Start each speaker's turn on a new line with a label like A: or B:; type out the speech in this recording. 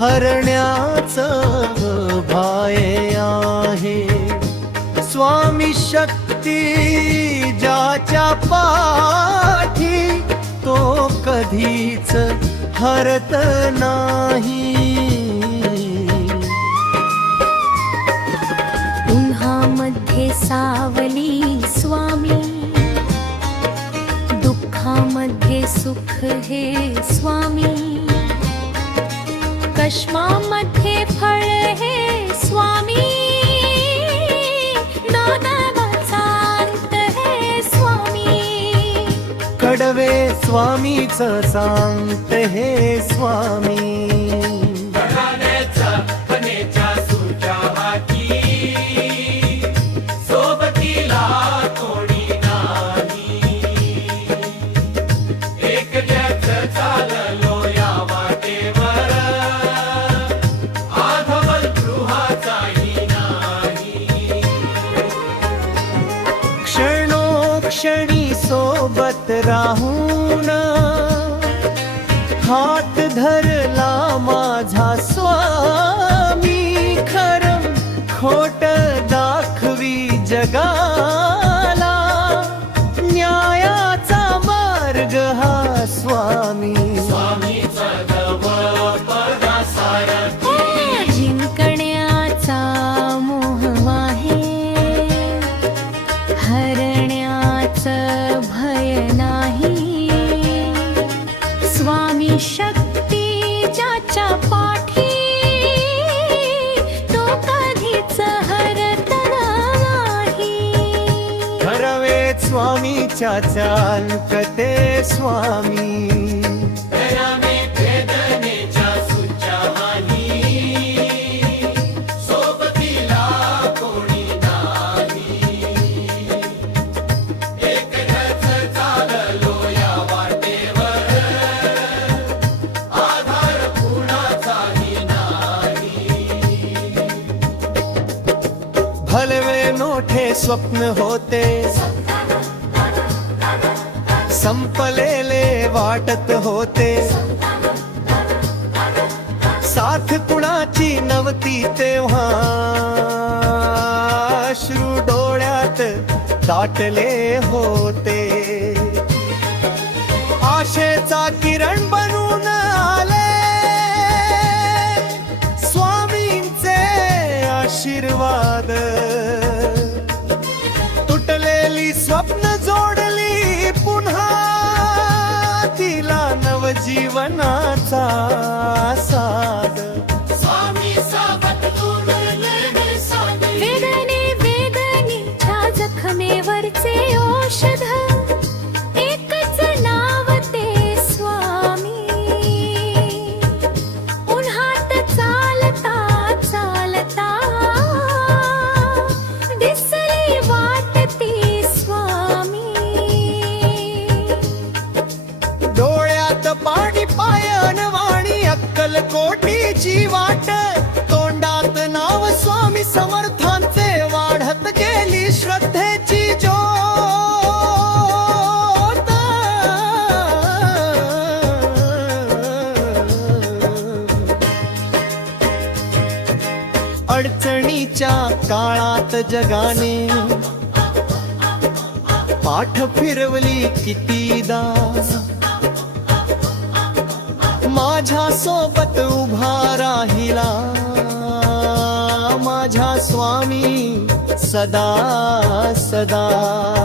A: हरण्याच भाय आहे. स्वामी शक्ती ज्याच्या पाठी तो कधीच हरत नाही.
B: उन्हामध्ये सावली स्वामी दुःखामध्ये सुख हे स्वामी. चष्मामध्ये फळ हे स्वामी. हे स्वामी.
A: कडवे स्वामीच सांगत हे स्वामी. सोबत राहून हात धरला माझा स्वामीच्या चाल कते स्वामी? भलवे मोठे स्वप्न होते. संपलेले वाटत होते. साथ कुणाची नव्हती तेव्हा. श्रू डोळ्यात दाटले होते. आशेचा किरण बनून आले. स्वामींचे आशीर्वाद.
B: जीवनाचा कोठीची वाट.
A: तोंडात नाव स्वामी समर्थांचे वाढत गेली श्रद्धेची ज्योत. अडचणीच्या काळात जगाने पाठ फिरवली कितीदा माझ्या सोबत उभा राहिला. माझ्या स्वामी सदा सदा.